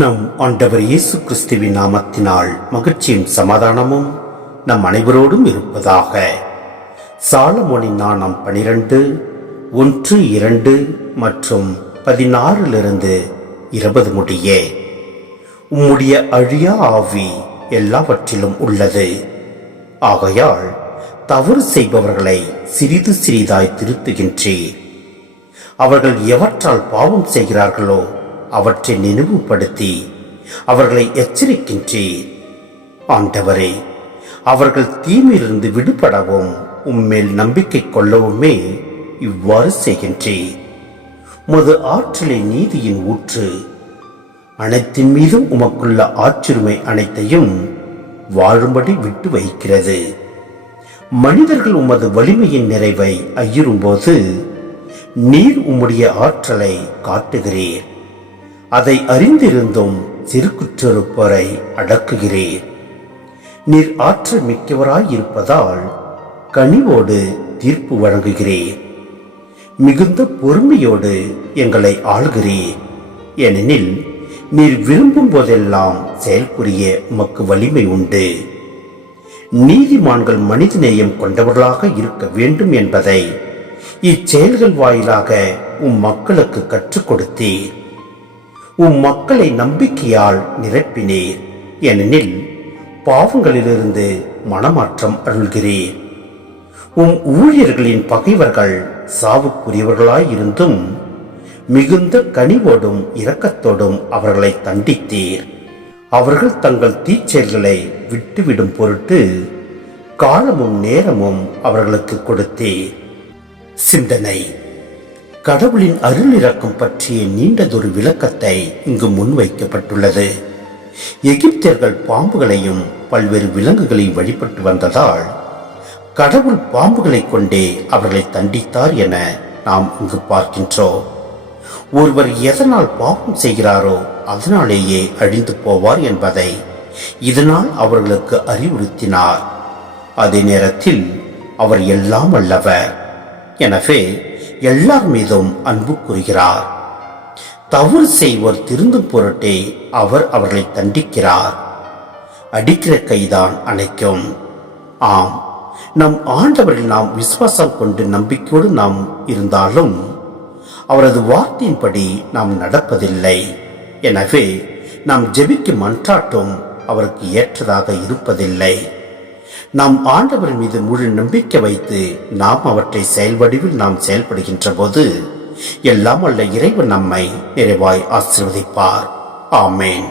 நம் ஆண்டவர் இயேசு கிறிஸ்துவின் நாமத்தினால் மகிழ்ச்சியும் சமாதானமும் நம் அனைவரோடும் இருப்பதாக. சாலமோனின் ஞானம் 12 1, 2 மற்றும் 16 20 முடிய. உம்முடைய அழியா ஆவி எல்லாவற்றிலும் உள்ளது. ஆகையால் தவறு செய்பவர்களை சிறிது சிறிதாய் திருத்துகின்றீர். அவர்கள் எவற்றால் பாவம் செய்கிறார்களோ அவற்றை நினைவுபடுத்தி அவர்களை எச்சரிக்கின்றீர். ஆண்டவரே, அவர்கள் தீமையிலிருந்து விடுபடவும் உம்மேல் நம்பிக்கை கொள்ளவுமே இவ்வாறு செய்கின்றீர். உமது ஆற்றலை நீதியின் ஊற்று. அனைத்தின் மீதும் உமக்குள்ள ஆட்சியுரிமை அனைத்தையும் வாழும்படி விட்டு வைக்கிறது. மனிதர்கள் உமது வலிமையின் நிறைவை ஐயுறும்போது நீர் உம்முடைய ஆற்றலை காட்டுகிறீர். அதை அறிந்திருந்தும் சிறு குற்றறுப்போரை அடக்குகிறீர். நீர் ஆற்றல் மிக்கவராயிருப்பதால் கனிவோடு தீர்ப்பு வழங்குகிறீர். மிகுந்த பொறுமையோடு எங்களை ஆள்கிறீர். ஏனெனில் நீர் விரும்பும் போதெல்லாம் செயல் புரிய உமக்கு வலிமை உண்டு. நீதிமான்கள் மனிதநேயம் கொண்டவர்களாக இருக்க வேண்டும் என்பதை இச்செயல்கள் வாயிலாக உம் மக்களுக்கு கற்றுக் கொடுத்தீர். உம் மக்களை நம்பிக்கையால் நிரப்பினீர். ஏனெனில் பாவங்களிலிருந்து மனமாற்றம் அருள்கிறீர். உம் ஊழியர்களின் பகைவர்கள் சாவுக்குரியவர்களாயிருந்தும் மிகுந்த கனிவோடும் இரக்கத்தோடும் அவர்களை தண்டித்தீர். அவர்கள் தங்கள் தீச்செயல்களை விட்டுவிடும் பொருட்டு காலமும் நேரமும் அவர்களுக்கு கொடுத்தீர். சிந்தனை. கடவுளின் அருள் இரக்கம் பற்றிய நீண்டதொரு விளக்கத்தை இங்கு முன்வைக்கப்பட்டுள்ளது. எகிப்தியர்கள் பாம்புகளையும் பல்வேறு விலங்குகளையும் வழிபட்டு வந்ததால் கடவுள் பாம்புகளை கொண்டே அவர்களை தண்டித்தார் என நாம் இங்கு பார்க்கின்றோம். ஒருவர் எதனால் பாவம் செய்கிறாரோ அதனாலேயே அழிந்து போவார் என்பதை இதனால் அவர்களுக்கு அறிவுறுத்தினார். அதே நேரத்தில் அவர் எல்லாம் வல்லவர். எனவே எல்லார் மீதும் அன்பு கூறுகிறார். தவறு செய்வோர் திருந்தும் பொருட்டே அவர் அவர்களை தண்டிக்கிறார். அடிக்கிற கைதான் அணைக்கும். ஆம், நம் ஆண்டவரில் நாம் விசுவாசம் கொண்டு நம்பிக்கையோடு நாம் இருந்தாலும் அவரது வார்த்தையின்படி நாம் நடப்பதில்லை. எனவே நாம் ஜெபிக்கும் மன்றாட்டும் அவருக்கு ஏற்றதாக இருப்பதில்லை. நாம் ஆண்டவர் மீது முழு நம்பிக்கை வைத்து நாம் அவற்றை செயல்வடிவில் நாம் செயல்படுகின்ற போது எல்லாம் அல்ல இறைவன் நம்மை நிறைவாய் ஆசீர்வதிப்பார். ஆமேன்.